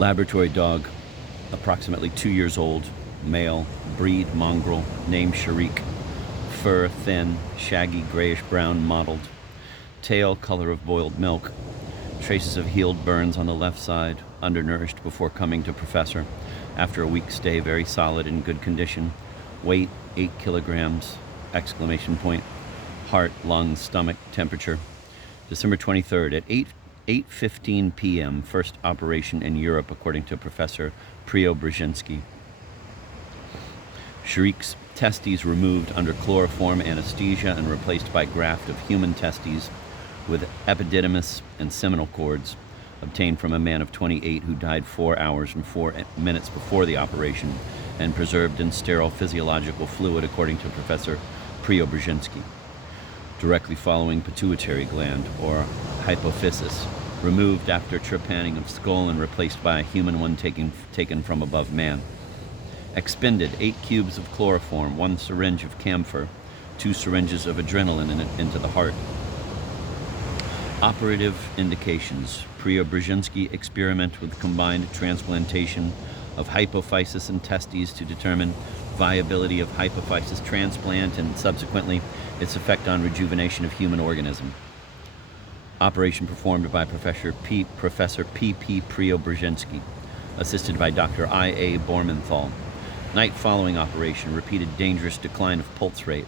Laboratory dog, approximately 2 years old, male, breed mongrel, name Sharik, fur thin, shaggy grayish-brown mottled, tail color of boiled milk, traces of healed burns on the left side, undernourished before coming to Professor. After a week stay, very solid in good condition. Weight, 8 kilograms, exclamation point. Heart, lungs, stomach, temperature. December 23rd at 8:15 p.m., first operation in Europe, according to Professor Preobrazhensky. Sharik's testes removed under chloroform anesthesia and replaced by graft of human testes with epididymis and seminal cords, obtained from a man of 28 who died 4 hours and 4 minutes before the operation and preserved in sterile physiological fluid, according to Professor Preobrazhensky. Directly following pituitary gland, or hypophysis, removed after trepanning of skull and replaced by a human one taken from above man. Expended 8 cubes of chloroform, 1 syringe of camphor, 2 syringes of adrenaline into the heart. Operative indications. Preobrazhensky experiment with combined transplantation of hypophysis and testes to determine viability of hypophysis transplant and subsequently its effect on rejuvenation of human organism. Operation performed by Professor P.P. Preobrazhensky, assisted by Dr. I.A. Bormenthal. Night following operation, repeated dangerous decline of pulse rate.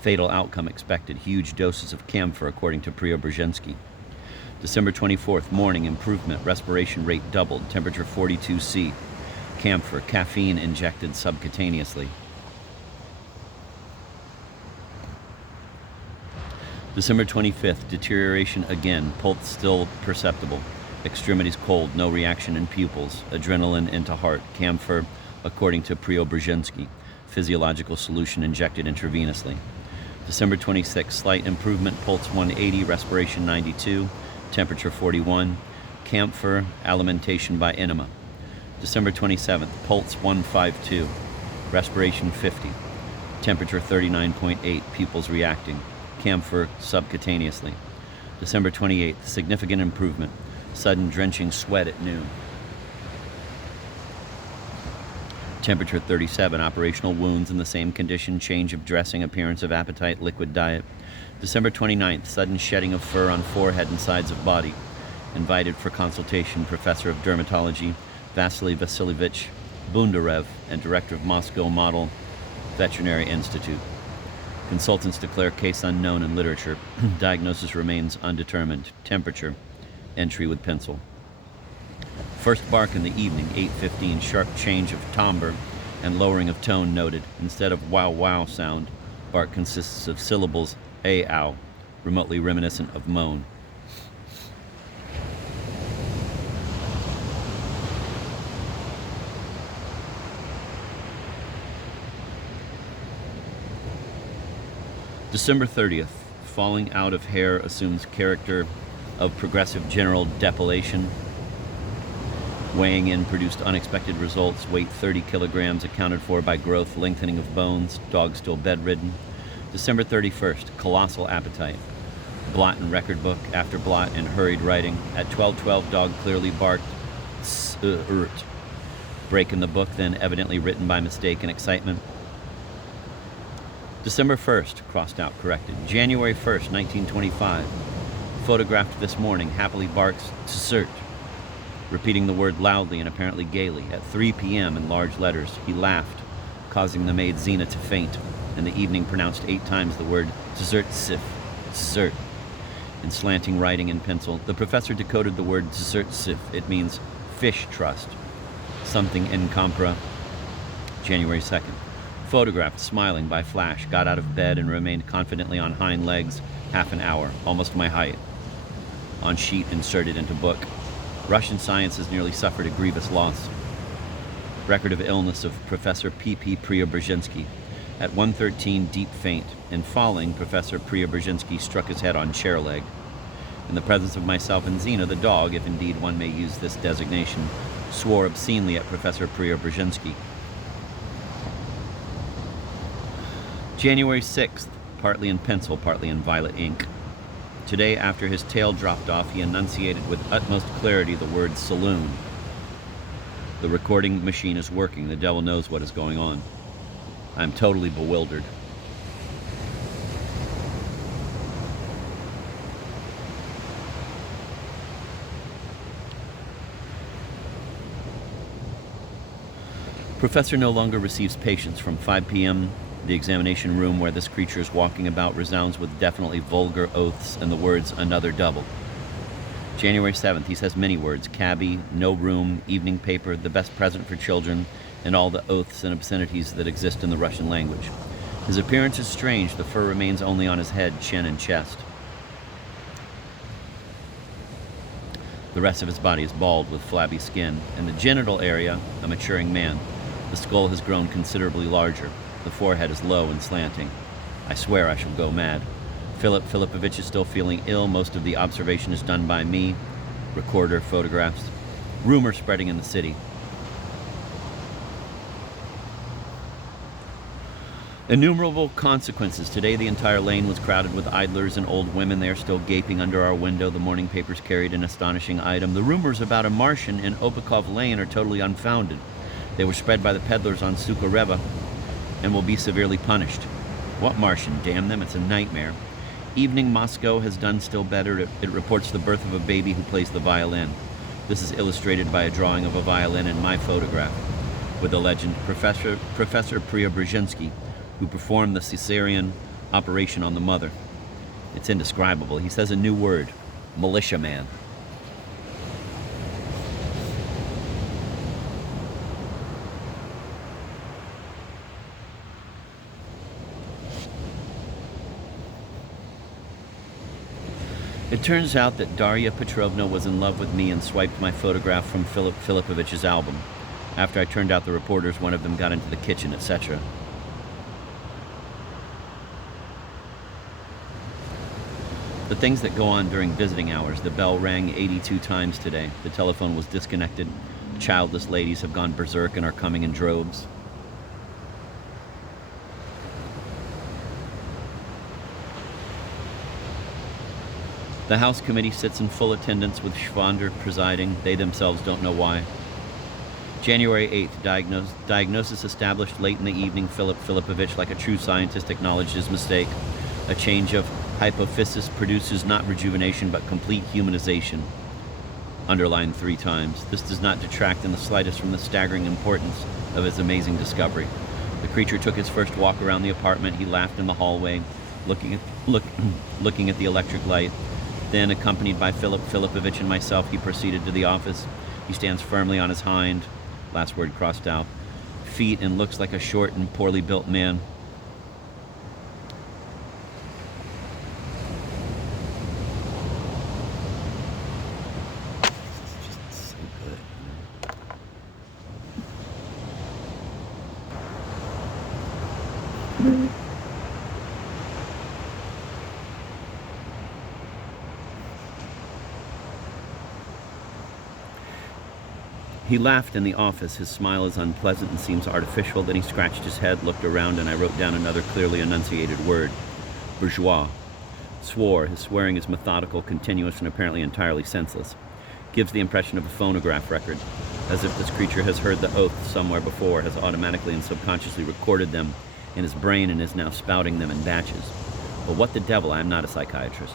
Fatal outcome expected, huge doses of camphor, according to Preobrazhensky. December 24th, morning, improvement, respiration rate doubled, temperature 42 C. Camphor, caffeine injected subcutaneously. December 25th, deterioration again, pulse still perceptible, extremities cold, no reaction in pupils, adrenaline into heart, camphor, according to Preobrazhensky, physiological solution injected intravenously. December 26th, slight improvement, pulse 180, respiration 92, temperature 41, camphor, alimentation by enema. December 27th, pulse 152, respiration 50, temperature 39.8, pupils reacting, camphor subcutaneously. December 28th, significant improvement, sudden drenching sweat at noon. Temperature 37, operational wounds in the same condition, change of dressing, appearance of appetite, liquid diet. December 29th, sudden shedding of fur on forehead and sides of body. Invited for consultation, Professor of Dermatology Vasily Vasilievich Bundarev and Director of Moscow Model Veterinary Institute. Consultants declare case unknown in literature. Diagnosis remains undetermined. Temperature, entry with pencil. First bark in the evening, 8:15, sharp change of timbre and lowering of tone noted. Instead of wow wow sound, bark consists of syllables a ow, remotely reminiscent of moan. December 30th, falling out of hair assumes character of progressive general depilation. Weighing in produced unexpected results. Weight 30 kilograms, accounted for by growth, lengthening of bones. Dog still bedridden. December 31st, colossal appetite. Blot in record book, after blot and hurried writing. At 12:12, dog clearly barked, break in the book, then evidently written by mistake and excitement. December 1st, crossed out, corrected. January 1st, 1925. Photographed this morning, happily barks, tsert, repeating the word loudly and apparently gaily. At 3 p.m. in large letters, he laughed, causing the maid Zina to faint. In the evening, pronounced 8 times the word tzert-sif, tzert, in slanting writing in pencil. The professor decoded the word tzert-sif. It means fish trust. Something in compra. January 2nd. Photographed, smiling by flash, got out of bed and remained confidently on hind legs half an hour, almost my height. On sheet inserted into book. Russian science has nearly suffered a grievous loss. Record of illness of Professor P.P. Preobrazhensky. At 1:13, deep faint. In falling, Professor Preobrazhensky struck his head on chair leg. In the presence of myself and Zina, the dog, if indeed one may use this designation, swore obscenely at Professor Preobrazhensky. January 6th, partly in pencil, partly in violet ink. Today, after his tail dropped off, he enunciated with utmost clarity the word saloon. The recording machine is working. The devil knows what is going on. I'm totally bewildered. Professor no longer receives patients. From 5 p.m., the examination room where this creature is walking about resounds with definitely vulgar oaths and the words, "another double." January 7th, he says many words: cabbie, no room, evening paper, the best present for children, and all the oaths and obscenities that exist in the Russian language. His appearance is strange. The fur remains only on his head, chin, and chest. The rest of his body is bald with flabby skin. In the genital area, a maturing man. The skull has grown considerably larger. The forehead is low and slanting. I swear I shall go mad. Philip Filipovich is still feeling ill. Most of the observation is done by me. Recorder, photographs. Rumor spreading in the city. Innumerable consequences. Today the entire lane was crowded with idlers and old women. They are still gaping under our window. The morning papers carried an astonishing item. The rumors about a Martian in Obakov Lane are totally unfounded. They were spread by the peddlers on Sukhareva and will be severely punished. What Martian? Damn them, it's a nightmare. Evening Moscow has done still better. It reports the birth of a baby who plays the violin. This is illustrated by a drawing of a violin in my photograph, with the legend Professor Preobrazhensky, who performed the cesarean operation on the mother. It's indescribable. He says a new word: militiaman. It turns out that Darya Petrovna was in love with me and swiped my photograph from Philip Filipovich's album. After I turned out the reporters, one of them got into the kitchen, etc. The things that go on during visiting hours. The bell rang 82 times today. The telephone was disconnected. Childless ladies have gone berserk and are coming in droves. The House Committee sits in full attendance with Schwander presiding. They themselves don't know why. January 8th, diagnosis established late in the evening. Philip Filipovich, like a true scientist, acknowledged his mistake. A change of hypophysis produces not rejuvenation but complete humanization. Underlined 3 times. This does not detract in the slightest from the staggering importance of his amazing discovery. The creature took his first walk around the apartment. He laughed in the hallway, looking at the electric light. Then, accompanied by Philip Filipovich and myself, he proceeded to the office. He stands firmly on his hind, last word crossed out, feet and looks like a short and poorly built man. Just so good. He laughed in the office. His smile is unpleasant and seems artificial. Then he scratched his head, looked around, and I wrote down another clearly enunciated word: bourgeois. Swore. His swearing is methodical, continuous, and apparently entirely senseless. Gives the impression of a phonograph record, as if this creature has heard the oaths somewhere before, has automatically and subconsciously recorded them in his brain, and is now spouting them in batches. But what the devil? I am not a psychiatrist.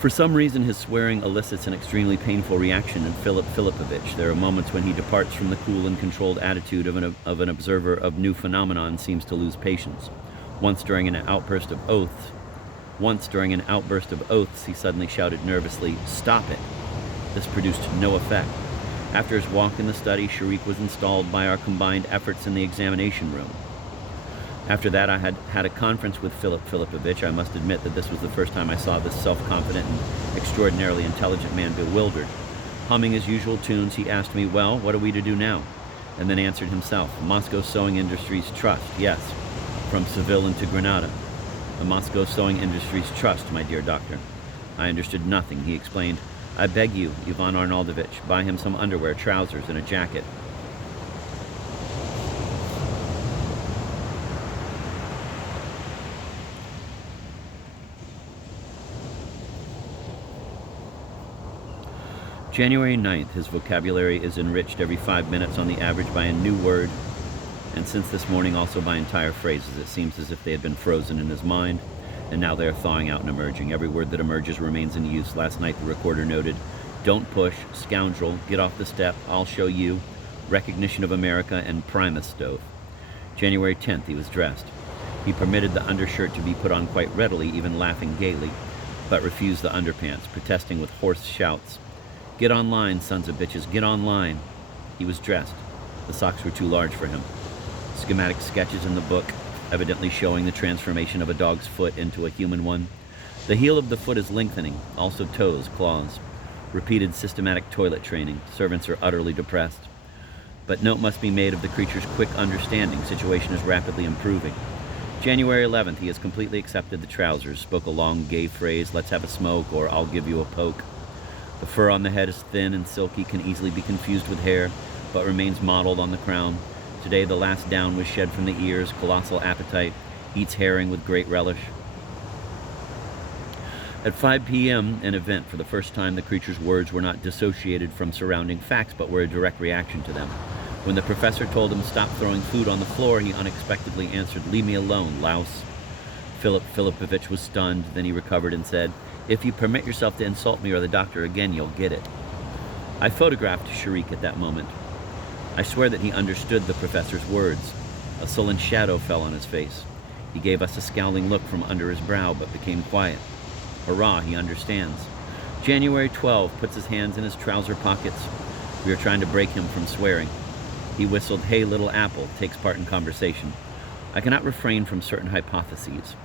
For some reason, his swearing elicits an extremely painful reaction in Philip Filipovich. There are moments when he departs from the cool and controlled attitude of an observer of new phenomena and seems to lose patience. Once during an outburst of oaths, he suddenly shouted nervously, "Stop it!" This produced no effect. After his walk in the study, Sharik was installed by our combined efforts in the examination room. After that, I had a conference with Philip Filipovich. I must admit that this was the first time I saw this self-confident and extraordinarily intelligent man bewildered. Humming his usual tunes, he asked me, "Well, what are we to do now?" And then answered himself, "Moscow Sewing Industries Trust, yes, from Seville into Granada. The Moscow Sewing Industries Trust, my dear doctor." I understood nothing. He explained, "I beg you, Ivan Arnoldovich, buy him some underwear, trousers, and a jacket." January 9th, his vocabulary is enriched every 5 minutes on the average by a new word, and since this morning also by entire phrases. It seems as if they had been frozen in his mind, and now they are thawing out and emerging. Every word that emerges remains in use. Last night, the recorder noted, "Don't push," "scoundrel," "get off the step," "I'll show you," "recognition of America," and "Primus stove." January 10th, he was dressed. He permitted the undershirt to be put on quite readily, even laughing gaily, but refused the underpants, protesting with hoarse shouts. "Get online, sons of bitches, get online." He was dressed. The socks were too large for him. Schematic sketches in the book, evidently showing the transformation of a dog's foot into a human one. The heel of the foot is lengthening, also toes, claws. Repeated systematic toilet training. Servants are utterly depressed. But note must be made of the creature's quick understanding. Situation is rapidly improving. January 11th, he has completely accepted the trousers, spoke a long gay phrase, "Let's have a smoke," or "I'll give you a poke." The fur on the head is thin and silky, can easily be confused with hair, but remains mottled on the crown. Today the last down was shed from the ears, colossal appetite, eats herring with great relish. At 5 p.m., an event. For the first time, the creature's words were not dissociated from surrounding facts, but were a direct reaction to them. When the professor told him to stop throwing food on the floor, he unexpectedly answered, "Leave me alone, louse." Philip Filipovich was stunned, then he recovered and said, "If you permit yourself to insult me or the doctor again, you'll get it." I photographed Sharik at that moment. I swear that he understood the professor's words. A sullen shadow fell on his face. He gave us a scowling look from under his brow, but became quiet. Hurrah, he understands. January 12th, puts his hands in his trouser pockets. We are trying to break him from swearing. He whistled, "Hey, little apple," takes part in conversation. I cannot refrain from certain hypotheses.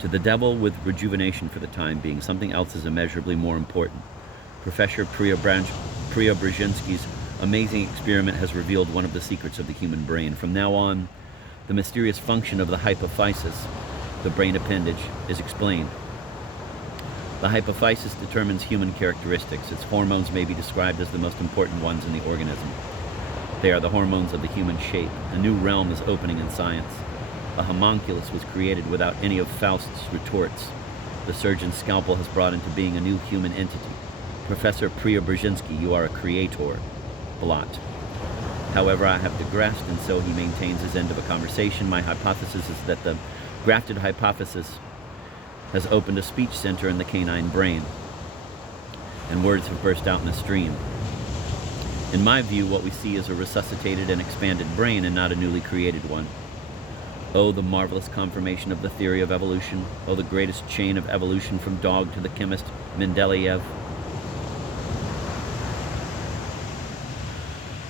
To the devil with rejuvenation for the time being, something else is immeasurably more important. Professor Preobrazhensky's amazing experiment has revealed one of the secrets of the human brain. From now on, the mysterious function of the hypophysis, the brain appendage, is explained. The hypophysis determines human characteristics. Its hormones may be described as the most important ones in the organism. They are the hormones of the human shape. A new realm is opening in science. A homunculus was created without any of Faust's retorts. The surgeon's scalpel has brought into being a new human entity. Professor Preobrazhensky, you are a creator. Blot. However, I have digressed, and so he maintains his end of a conversation. My hypothesis is that the grafted hypophysis has opened a speech center in the canine brain, and words have burst out in a stream. In my view, what we see is a resuscitated and expanded brain and not a newly created one. Oh, the marvelous confirmation of the theory of evolution. Oh, the greatest chain of evolution from dog to the chemist Mendeleev.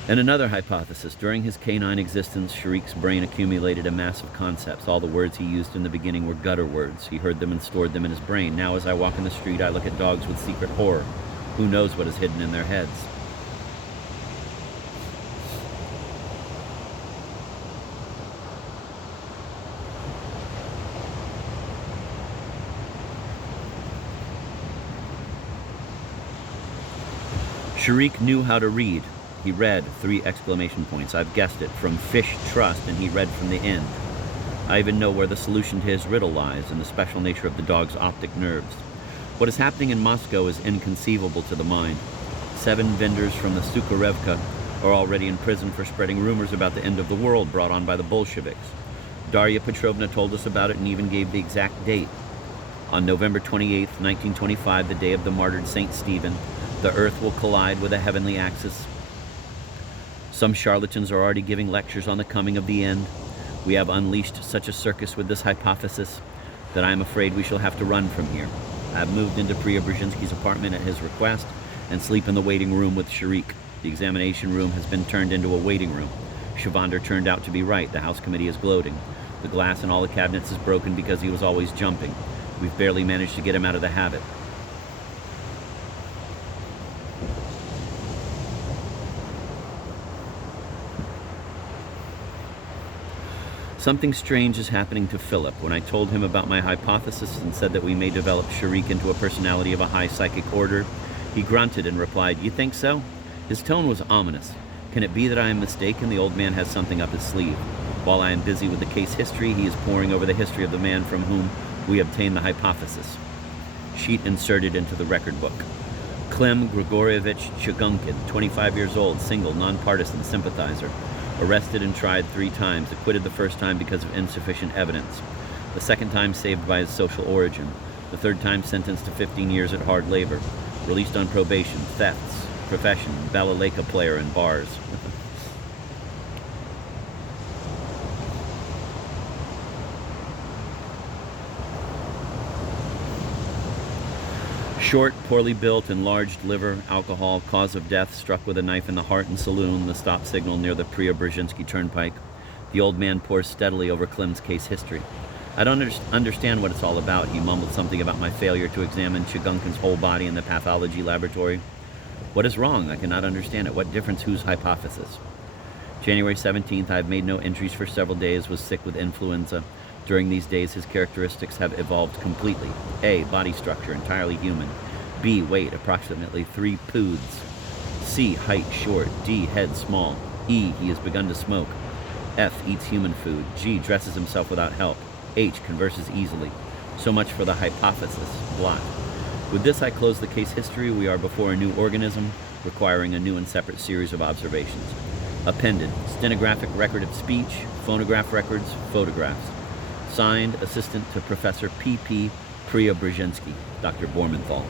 And another hypothesis. During his canine existence, Sharik's brain accumulated a mass of concepts. All the words he used in the beginning were gutter words. He heard them and stored them in his brain. Now as I walk in the street, I look at dogs with secret horror. Who knows what is hidden in their heads? Sharik knew how to read. He read, 3 exclamation points. I've guessed it, from Fish Trust, and he read from the end. I even know where the solution to his riddle lies, in the special nature of the dog's optic nerves. What is happening in Moscow is inconceivable to the mind. 7 vendors from the Sukharevka are already in prison for spreading rumors about the end of the world brought on by the Bolsheviks. Darya Petrovna told us about it and even gave the exact date. On November 28th, 1925, the day of the martyred St. Stephen, the earth will collide with a heavenly axis. Some charlatans are already giving lectures on the coming of the end. We have unleashed such a circus with this hypothesis that I am afraid we shall have to run from here. I have moved into Preobrazhensky's apartment at his request and sleep in the waiting room with Sharik. The examination room has been turned into a waiting room. Shavander turned out to be right. The House Committee is gloating. The glass in all the cabinets is broken because he was always jumping. We've barely managed to get him out of the habit. Something strange is happening to Philip. When I told him about my hypothesis and said that we may develop Sharik into a personality of a high psychic order, he grunted and replied, "You think so?" His tone was ominous. Can it be that I am mistaken? The old man has something up his sleeve. While I am busy with the case history, he is poring over the history of the man from whom we obtained the hypothesis. Sheet inserted into the record book. Klim Grigorievich Chugunkin, 25 years old, single, nonpartisan sympathizer. Arrested and tried 3 times, acquitted the first time because of insufficient evidence. The second time saved by his social origin. The third time sentenced to 15 years at hard labor. Released on probation, thefts, profession, balalaika player in bars. Short, poorly built, enlarged liver, alcohol, cause of death, struck with a knife in the heart in saloon, the stop signal near the Preobrazhensky Turnpike. The old man pours steadily over Klim's case history. I don't understand what it's all about. He mumbled something about my failure to examine Chugunkin's whole body in the pathology laboratory. What is wrong? I cannot understand it. What difference? Whose hypothesis? January 17th, I have made no entries for several days, was sick with influenza. During these days, his characteristics have evolved completely. A, body structure, entirely human. B, weight, approximately 3 poods. C, height, short. D, head, small. E, he has begun to smoke. F, eats human food. G, dresses himself without help. H, converses easily. So much for the hypothesis. Blot. With this, I close the case history. We are before a new organism, requiring a new and separate series of observations. Appended, stenographic record of speech, phonograph records, photographs. Signed, Assistant to Professor P.P. Preobrazhensky, Dr. Bormenthal.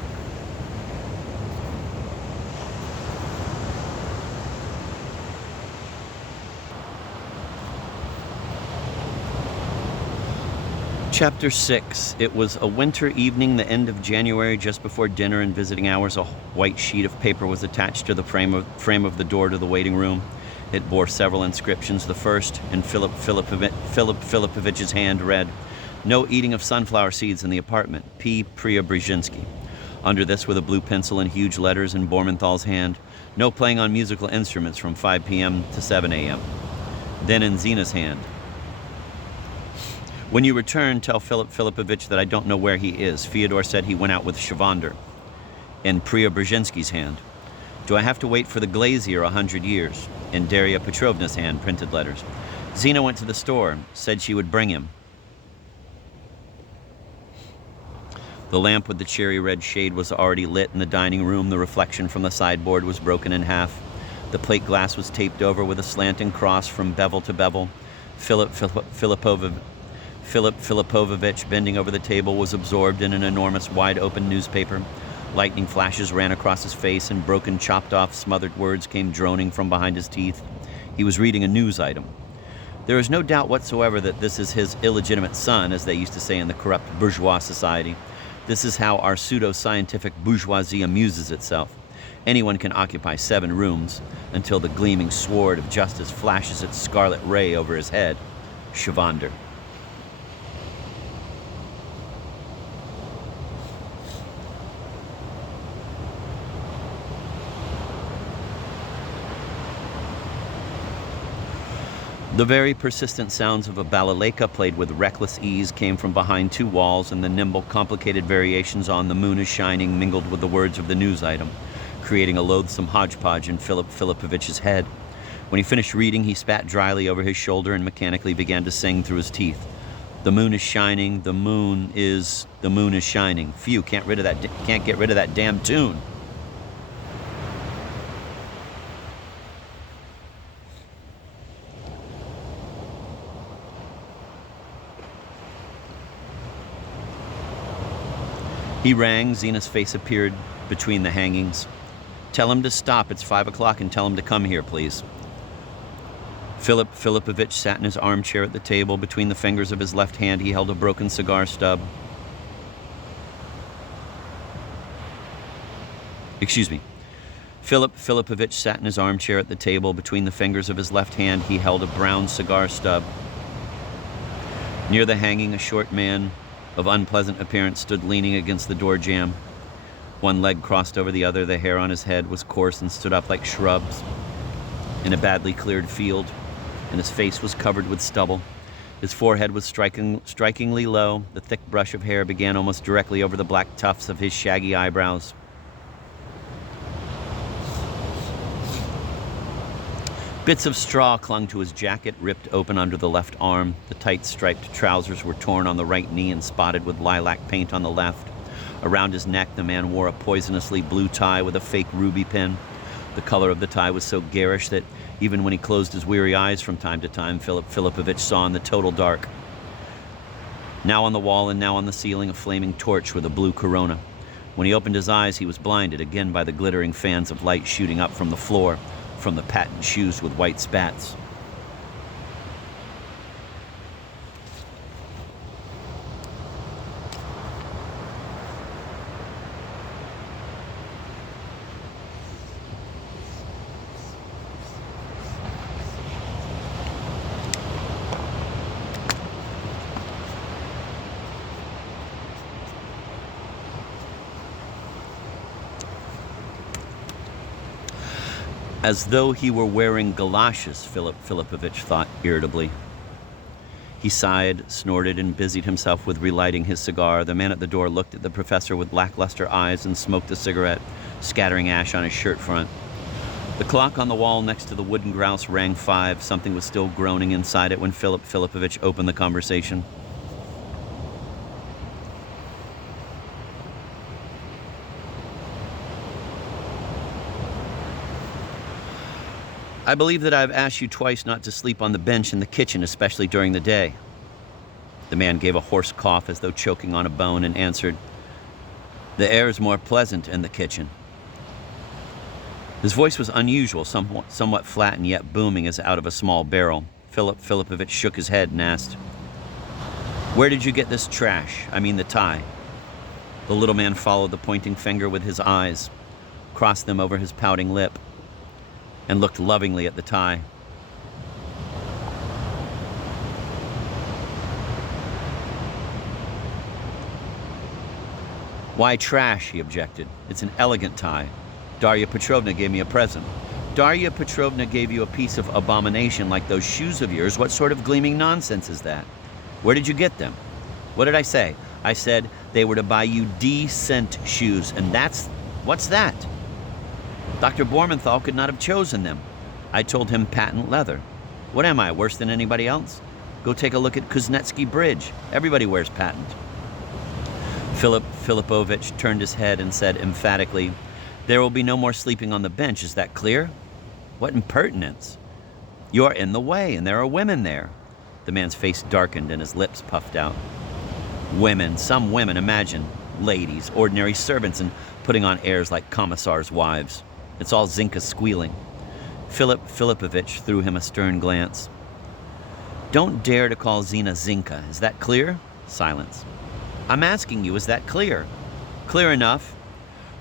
Chapter 6. It was a winter evening, the end of January, just before dinner and visiting hours. A white sheet of paper was attached to the frame of the door to the waiting room. It bore several inscriptions. The first, in Philip Filipovich's hand, read, "No eating of sunflower seeds in the apartment. P. Preobrazhensky." Under this, with a blue pencil in huge letters in Bormenthal's hand, "No playing on musical instruments from 5 p.m. to 7 a.m. Then in Zina's hand, "When you return, tell Philip Filipovich that I don't know where he is. Fyodor said he went out with Shavander." In Preobrazhensky's hand, "Do I have to wait for the glazier 100 years? In Darya Petrovna's hand, printed letters, "Zina went to the store, said she would bring him." The lamp with the cherry red shade was already lit in the dining room. The reflection from the sideboard was broken in half. The plate glass was taped over with a slanting cross from bevel to bevel. Philip Filipovich, bending over the table, was absorbed in an enormous wide-open newspaper. Lightning flashes ran across his face, and broken, chopped-off, smothered words came droning from behind his teeth. He was reading a news item. There is no doubt whatsoever that this is his illegitimate son, as they used to say in the corrupt bourgeois society. This is how our pseudo-scientific bourgeoisie amuses itself. Anyone can occupy 7 rooms until the gleaming sword of justice flashes its scarlet ray over his head. Shavander. The very persistent sounds of a balalaika played with reckless ease came from behind 2 walls, and the nimble, complicated variations on "The moon is shining" mingled with the words of the news item, creating a loathsome hodgepodge in Philip Filipovich's head. When he finished reading, he spat dryly over his shoulder and mechanically began to sing through his teeth. "The moon is shining, the moon is shining. Phew, can't get rid of that damn tune." He rang. Zina's face appeared between the hangings. "Tell him to stop. It's 5 o'clock, and tell him to come here, please." Philip Filipovich sat in his armchair at the table. Between the fingers of his left hand, he held a broken cigar stub. Philip Filipovich sat in his armchair at the table. Between the fingers of his left hand, he held a brown cigar stub. Near the hanging, a short man of unpleasant appearance stood leaning against the door jamb. One leg crossed over the other. The hair on his head was coarse and stood up like shrubs in a badly cleared field, and his face was covered with stubble. His forehead was strikingly low. The thick brush of hair began almost directly over the black tufts of his shaggy eyebrows. Bits of straw clung to his jacket, ripped open under the left arm. The tight striped trousers were torn on the right knee and spotted with lilac paint on the left. Around his neck, the man wore a poisonously blue tie with a fake ruby pin. The color of the tie was so garish that even when he closed his weary eyes from time to time, Philip Filipovich saw in the total dark. Now on the wall and now on the ceiling, a flaming torch with a blue corona. When he opened his eyes, he was blinded again by the glittering fans of light shooting up from the floor, from the patent shoes with white spats. As though he were wearing galoshes, Philip Filipovich thought irritably. He sighed, snorted, and busied himself with relighting his cigar. The man at the door looked at the professor with lackluster eyes and smoked a cigarette, scattering ash on his shirt front. The clock on the wall next to the wooden grouse rang 5. Something was still groaning inside it when Philip Filipovich opened the conversation. I believe that I've asked you twice not to sleep on the bench in the kitchen, especially during the day. The man gave a hoarse cough as though choking on a bone and answered, The air is more pleasant in the kitchen. His voice was unusual, somewhat flat and yet booming as out of a small barrel. Philip Filipovich shook his head and asked, Where did you get this trash? I mean the tie. The little man followed the pointing finger with his eyes, crossed them over his pouting lip, and looked lovingly at the tie. Why trash, he objected. It's an elegant tie. Darya Petrovna gave me a present. Darya Petrovna gave you a piece of abomination like those shoes of yours. What sort of gleaming nonsense is that? Where did you get them? What did I say? I said they were to buy you decent shoes, and what's that? Dr. Bormenthal could not have chosen them. I told him patent leather. What am I, worse than anybody else? Go take a look at Kuznetsky Bridge. Everybody wears patent. Philip Filipovich turned his head and said emphatically, There will be no more sleeping on the bench, is that clear? What impertinence. You are in the way, and there are women there. The man's face darkened and his lips puffed out. Women, some women, imagine. Ladies, ordinary servants, and putting on airs like commissars' wives. It's all Zinka squealing. Philip Filipovich threw him a stern glance. Don't dare to call Zina Zinka. Is that clear? Silence. I'm asking you, is that clear? Clear enough.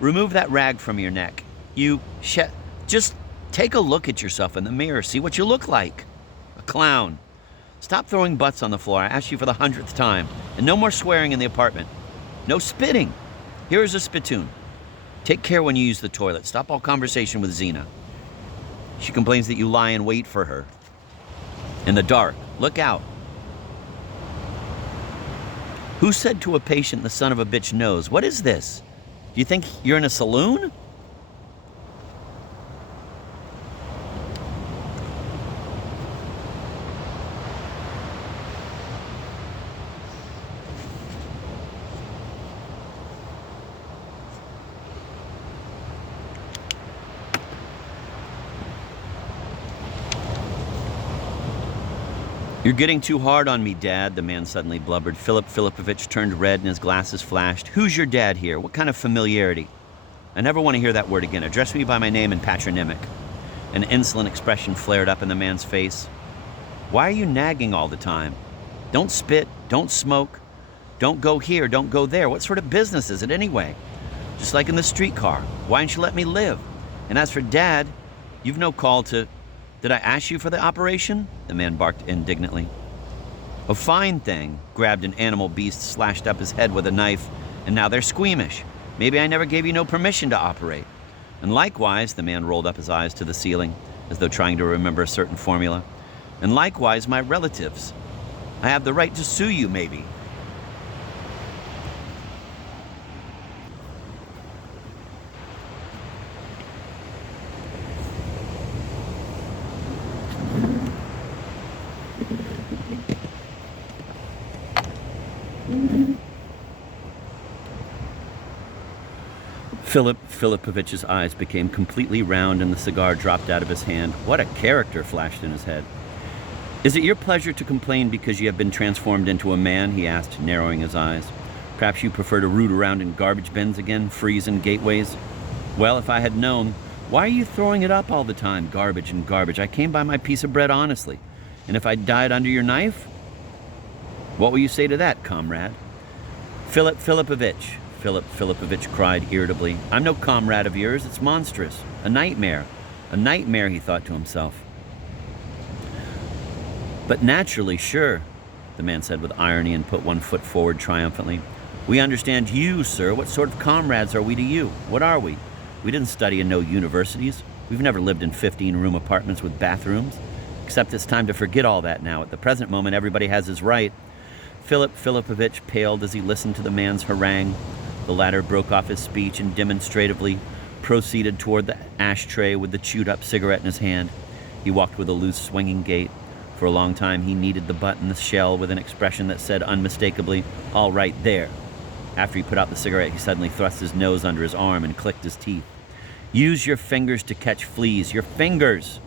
Remove that rag from your neck. Just take a look at yourself in the mirror. See what you look like. A clown. Stop throwing butts on the floor. I asked you for the 100th time. And no more swearing in the apartment. No spitting. Here is a spittoon. Take care when you use the toilet. Stop all conversation with Zina. She complains that you lie in wait for her. In the dark. Look out. Who said to a patient the son of a bitch knows? What is this? Do you think you're in a saloon? You're getting too hard on me, Dad, the man suddenly blubbered. Philip Filipovich turned red and his glasses flashed. Who's your dad here? What kind of familiarity? I never want to hear that word again. Address me by my name and patronymic. An insolent expression flared up in the man's face. Why are you nagging all the time? Don't spit, don't smoke, don't go here, don't go there. What sort of business is it anyway? Just like in the streetcar. Why don't you let me live? And as for Dad, you've no call to... Did I ask you for the operation? The man barked indignantly. A fine thing. Grabbed an animal beast, slashed up his head with a knife, and now they're squeamish. Maybe I never gave you no permission to operate. And likewise, the man rolled up his eyes to the ceiling, as though trying to remember a certain formula. And likewise, my relatives. I have the right to sue you, maybe. Philip Filipovich's eyes became completely round and the cigar dropped out of his hand. What a character flashed in his head. Is it your pleasure to complain because you have been transformed into a man? He asked, narrowing his eyes. Perhaps you prefer to root around in garbage bins again, freeze in gateways? Well, if I had known. Why are you throwing it up all the time? Garbage and garbage. I came by my piece of bread honestly. And if I died under your knife? What will you say to that, comrade? Philip Filipovich, Philip Filipovich cried irritably. I'm no comrade of yours. It's monstrous. A nightmare. A nightmare, he thought to himself. But naturally, sure, the man said with irony and put one foot forward triumphantly. We understand you, sir. What sort of comrades are we to you? What are we? We didn't study in no universities. We've never lived in 15-room apartments with bathrooms. Except it's time to forget all that now. At the present moment, everybody has his right. Philip Filipovich paled as he listened to the man's harangue. The latter broke off his speech and demonstratively proceeded toward the ashtray with the chewed-up cigarette in his hand. He walked with a loose, swinging gait. For a long time, he kneaded the butt in the shell with an expression that said unmistakably, all right, there. After he put out the cigarette, he suddenly thrust his nose under his arm and clicked his teeth. Use your fingers to catch fleas. Your fingers!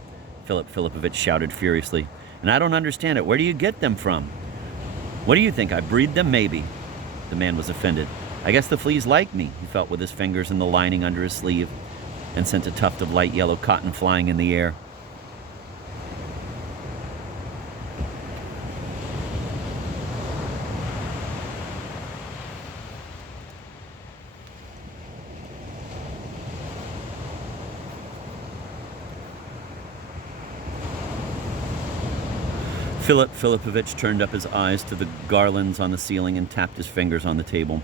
Philip Filipovich shouted furiously. And I don't understand it. Where do you get them from? What do you think? I breed them? Maybe. The man was offended. I guess the fleas like me, he felt with his fingers in the lining under his sleeve, and sent a tuft of light yellow cotton flying in the air. Philip Filipovich turned up his eyes to the garlands on the ceiling and tapped his fingers on the table.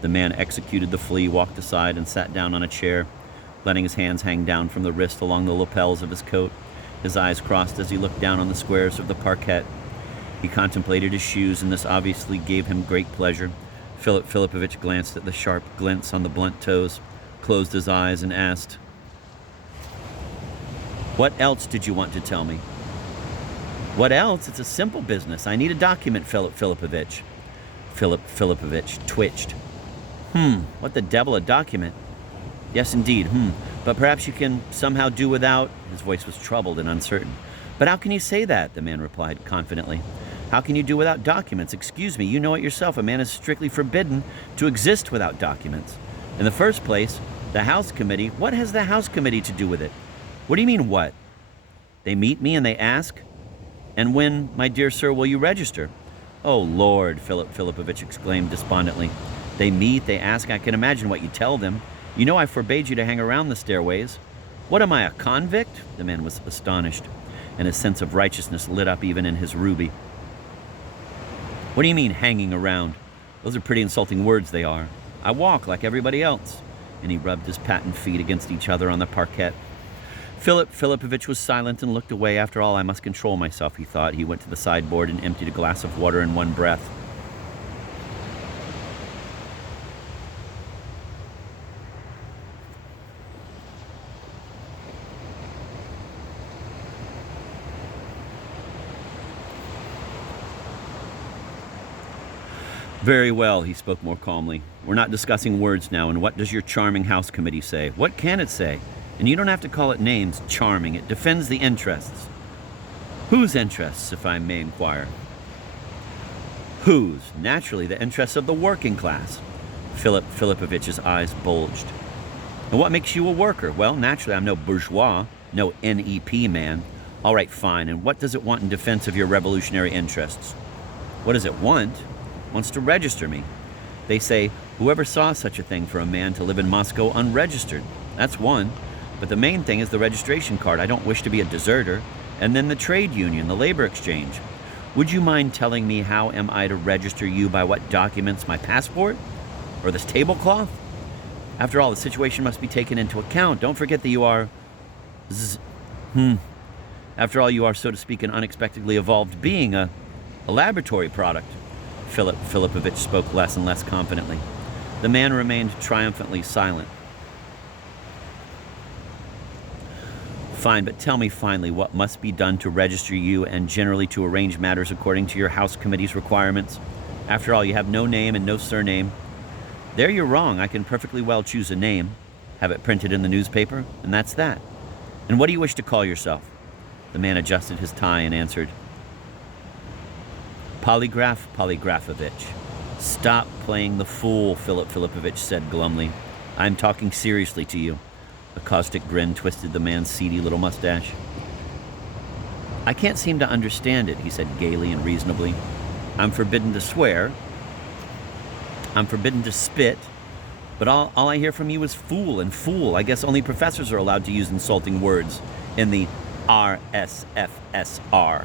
The man executed the flea, walked aside, and sat down on a chair, letting his hands hang down from the wrist along the lapels of his coat. His eyes crossed as he looked down on the squares of the parquet. He contemplated his shoes, and this obviously gave him great pleasure. Philip Filipovich glanced at the sharp glints on the blunt toes, closed his eyes, and asked, What else did you want to tell me? What else? It's a simple business. I need a document, Philip Filipovich. Philip Filipovich twitched. What the devil, a document? Yes, indeed, But perhaps you can somehow do without... His voice was troubled and uncertain. But how can you say that? The man replied confidently. How can you do without documents? Excuse me, you know it yourself. A man is strictly forbidden to exist without documents. In the first place, the House Committee... What has the House Committee to do with it? What do you mean, what? They meet me and they ask... And when, my dear sir, will you register? Oh, Lord, Philip Filipovich exclaimed despondently. They meet, they ask, I can imagine what you tell them. You know I forbade you to hang around the stairways. What am I, a convict? The man was astonished, and his sense of righteousness lit up even in his ruby. What do you mean, hanging around? Those are pretty insulting words, they are. I walk like everybody else. And he rubbed his patent feet against each other on the parquet. Philip Filipovich was silent and looked away. After all, I must control myself, he thought. He went to the sideboard and emptied a glass of water in one breath. Very well, he spoke more calmly. We're not discussing words now, and what does your charming House Committee say? What can it say? And you don't have to call it names, charming. It defends the interests. Whose interests, if I may inquire? Whose? Naturally, the interests of the working class. Philip Filipovich's eyes bulged. And what makes you a worker? Well, naturally, I'm no bourgeois, no NEP man. All right, fine. And what does it want in defense of your revolutionary interests? What does it want? It wants to register me. They say, whoever saw such a thing for a man to live in Moscow unregistered? That's one. But the main thing is the registration card. I don't wish to be a deserter. And then the trade union, the labor exchange. Would you mind telling me how am I to register you by what documents? My passport? Or this tablecloth? After all, the situation must be taken into account. Don't forget that you are... After all, you are, so to speak, an unexpectedly evolved being, a laboratory product. Philip Filipovich spoke less and less confidently. The man remained triumphantly silent. Fine, but tell me finally what must be done to register you and generally to arrange matters according to your House Committee's requirements. After all, you have no name and no surname. There you're wrong. I can perfectly well choose a name, have it printed in the newspaper, and that's that. And what do you wish to call yourself? The man adjusted his tie and answered, Polygraph Polygrafovich. Stop playing the fool, Philip Filipovich said glumly. I'm talking seriously to you. A caustic grin twisted the man's seedy little mustache. I can't seem to understand it, he said gaily and reasonably. I'm forbidden to swear. I'm forbidden to spit. But all I hear from you is fool and fool. I guess only professors are allowed to use insulting words in the RSFSR.